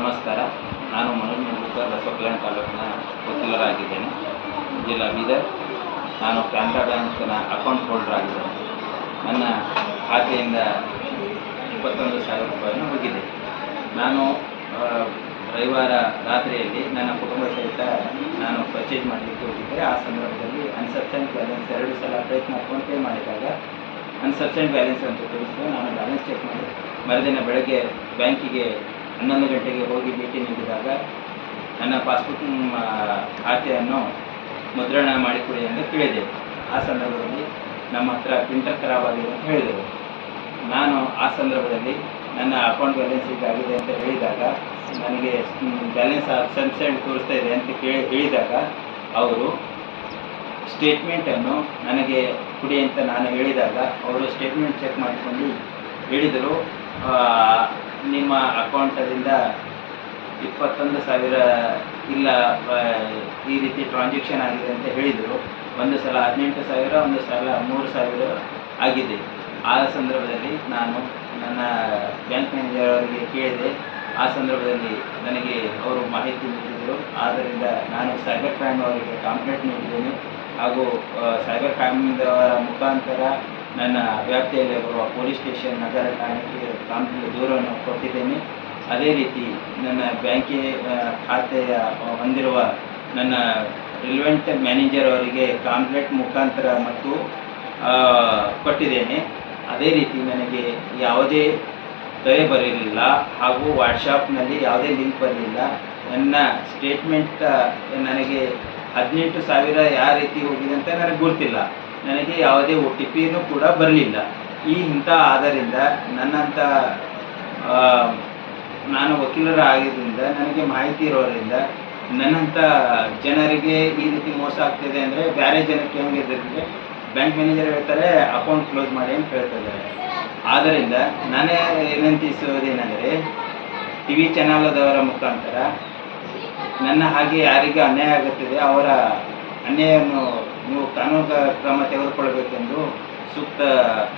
ನಮಸ್ಕಾರ. ನಾನು ಮನೋಜ್ ಮಂಜುಕರ್, ಬಸವಕಲ್ಯಾಣ ತಾಲೂಕಿನ ವಕೀಲರಾಗಿದ್ದೇನೆ, ಜಿಲ್ಲಾ ಬೀದರ್. ನಾನು ಕೆನರಾ ಬ್ಯಾಂಕ್ನ ಅಕೌಂಟ್ ಹೋಲ್ಡರ್ ಆಗಿದ್ದೇನೆ. ನನ್ನ ಖಾತೆಯಿಂದ 21,000 ರೂಪಾಯಿನ ಹೋಗಿದೆ. ನಾನು ರವಿವಾರ ರಾತ್ರಿಯಲ್ಲಿ ನನ್ನ ಕುಟುಂಬ ಸಹಿತ ನಾನು ಪರ್ಚೇಸ್ ಮಾಡಲಿಕ್ಕೆ ಹೋಗಿದ್ದೆ. ಆ ಸಂದರ್ಭದಲ್ಲಿ ಅನ್ಸಫಿಷಿಯೆಂಟ್ ಬ್ಯಾಲೆನ್ಸ್ 2 ಸಲ ಪ್ರಯತ್ನ ಫೋನ್ಪೇ ಮಾಡಿದಾಗ ಅನ್ಸಫಿಷಿಯೆಂಟ್ ಬ್ಯಾಲೆನ್ಸ್ ಅಂತ ತೋರಿಸಿದೆ. ನಾನು ಬ್ಯಾಲೆನ್ಸ್ ಚೆಕ್ ಮಾಡಿ ಮರುದಿನ ಬೆಳಗ್ಗೆ ಬ್ಯಾಂಕಿಗೆ 11 ಗಂಟೆಗೆ ಹೋಗಿ ಭೇಟಿ ನೀಡಿದಾಗ ನನ್ನ ಪಾಸ್ಬುಕ್ ಖಾತೆಯನ್ನು ಮುದ್ರಣ ಮಾಡಿಕೊಡಿ ಎಂದು ಕೇಳಿದೆ. ಆ ಸಂದರ್ಭದಲ್ಲಿ ನಮ್ಮ ಹತ್ರ ಪ್ರಿಂಟರ್ ಖರಾಬಾಗಿದೆ ಅಂತ ಹೇಳಿದರು. ನಾನು ಆ ಸಂದರ್ಭದಲ್ಲಿ ನನ್ನ ಅಕೌಂಟ್ ಬ್ಯಾಲೆನ್ಸ್ ಹೀಗಾಗಿದೆ ಅಂತ ಹೇಳಿದಾಗ ನನಗೆ ಬ್ಯಾಲೆನ್ಸ್ ಸಬ್ಸೆಂಟ್ ತೋರಿಸ್ತಾ ಇದೆ ಅಂತ ಹೇಳಿದಾಗ ಅವರು ಸ್ಟೇಟ್ಮೆಂಟನ್ನು ನನಗೆ ಕೊಡಿ ಅಂತ ನಾನು ಹೇಳಿದಾಗ ಅವರು ಸ್ಟೇಟ್ಮೆಂಟ್ ಚೆಕ್ ಮಾಡಿಕೊಂಡು ಹೇಳಿದರು, ನಿಮ್ಮ ಅಕೌಂಟದಿಂದ 21,000 ಇಲ್ಲ, ಈ ರೀತಿ ಟ್ರಾನ್ಸಾಕ್ಷನ್ ಆಗಿದೆ ಅಂತ ಹೇಳಿದರು. ಒಂದು ಸಲ 18,000, ಒಂದು ಸಲ 3,000 ಆಗಿದೆ. ಆ ಸಂದರ್ಭದಲ್ಲಿ ನಾನು ನನ್ನ ಬ್ಯಾಂಕ್ ಮ್ಯಾನೇಜರ್ ಅವರಿಗೆ ಕೇಳಿದೆ. ಆ ಸಂದರ್ಭದಲ್ಲಿ ನನಗೆ ಅವರು ಮಾಹಿತಿ ನೀಡಿದರು. ಆದ್ದರಿಂದ ನಾನು ಸೈಬರ್ ಕ್ರೈಮ್ ಅವರಿಗೆ ಕಂಪ್ಲೇಂಟ್ ನೀಡಿದ್ದೇನೆ ಹಾಗೂ ಸೈಬರ್ ಕ್ರೈಮ್ದವರ ಮುಖಾಂತರ ನನ್ನ ವ್ಯಾಪ್ತಿಯಲ್ಲಿ ಬರುವ ಪೊಲೀಸ್ ಸ್ಟೇಷನ್, ನಗರ ಠಾಣೆಗೆ ದೂರವನ್ನು ಕೊಟ್ಟಿದ್ದೇನೆ. ಅದೇ ರೀತಿ ನನ್ನ ಬ್ಯಾಂಕಿಗೆ ಖಾತೆಯ ಹೊಂದಿರುವ ನನ್ನ ರಿಲೆವೆಂಟ್ ಮ್ಯಾನೇಜರ್ ಅವರಿಗೆ ಕಂಪ್ಲೇಂಟ್ ಮುಖಾಂತರ ಮತ್ತು ಕೊಟ್ಟಿದ್ದೇನೆ. ಅದೇ ರೀತಿ ನನಗೆ ಯಾವುದೇ ದಯ ಬರಲಿಲ್ಲ ಹಾಗೂ ವಾಟ್ಸಾಪ್ನಲ್ಲಿ ಯಾವುದೇ ಲಿಂಕ್ ಬರಲಿಲ್ಲ. ನನ್ನ ಸ್ಟೇಟ್ಮೆಂಟ್ ನನಗೆ 18,000 ಯಾವ ರೀತಿ ಹೋಗಿದೆ ಅಂತ ನನಗೆ ಗೊತ್ತಿಲ್ಲ. ನನಗೆ ಯಾವುದೇ OTPನೂ ಕೂಡ ಬರಲಿಲ್ಲ. ಇಂಥ ಆದ್ದರಿಂದ ನನ್ನಂಥ ನಾನು ವಕೀಲರ ಆಗಿದ್ದರಿಂದ ನನಗೆ ಮಾಹಿತಿ ಇರೋದರಿಂದ ನನ್ನಂಥ ಜನರಿಗೆ ಈ ರೀತಿ ಮೋಸ ಆಗ್ತಿದೆ ಅಂದರೆ ಬೇರೆ ಜನಕ್ಕೆ ಹೆಂಗಿದೆ ಅಂದರೆ ಬ್ಯಾಂಕ್ ಮ್ಯಾನೇಜರ್ ಹೇಳ್ತಾರೆ ಅಕೌಂಟ್ ಕ್ಲೋಸ್ ಮಾಡಿ ಅಂತ ಹೇಳ್ತಿದ್ದಾರೆ. ಆದ್ದರಿಂದ ನಾನೇ ವಿನಂತಿಸುವುದೇನೆಂದರೆ TV ಚಾನಲ್ದವರ ಮುಖಾಂತರ ನನ್ನ ಹಾಗೆ ಯಾರಿಗೆ ಅನ್ಯಾಯ ಆಗುತ್ತಿದೆ ಅವರ ಅನ್ಯಾಯವನ್ನು ನೀವು ಕಾನೂನು ಕ್ರಮ ತೆಗೆದುಕೊಳ್ಳಬೇಕೆಂದು, ಸೂಕ್ತ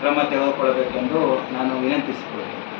ಕ್ರಮ ತೆಗೆದುಕೊಳ್ಳಬೇಕೆಂದು ನಾನು ವಿನಂತಿಸಿಕೊಳ್ಳುತ್ತೇನೆ.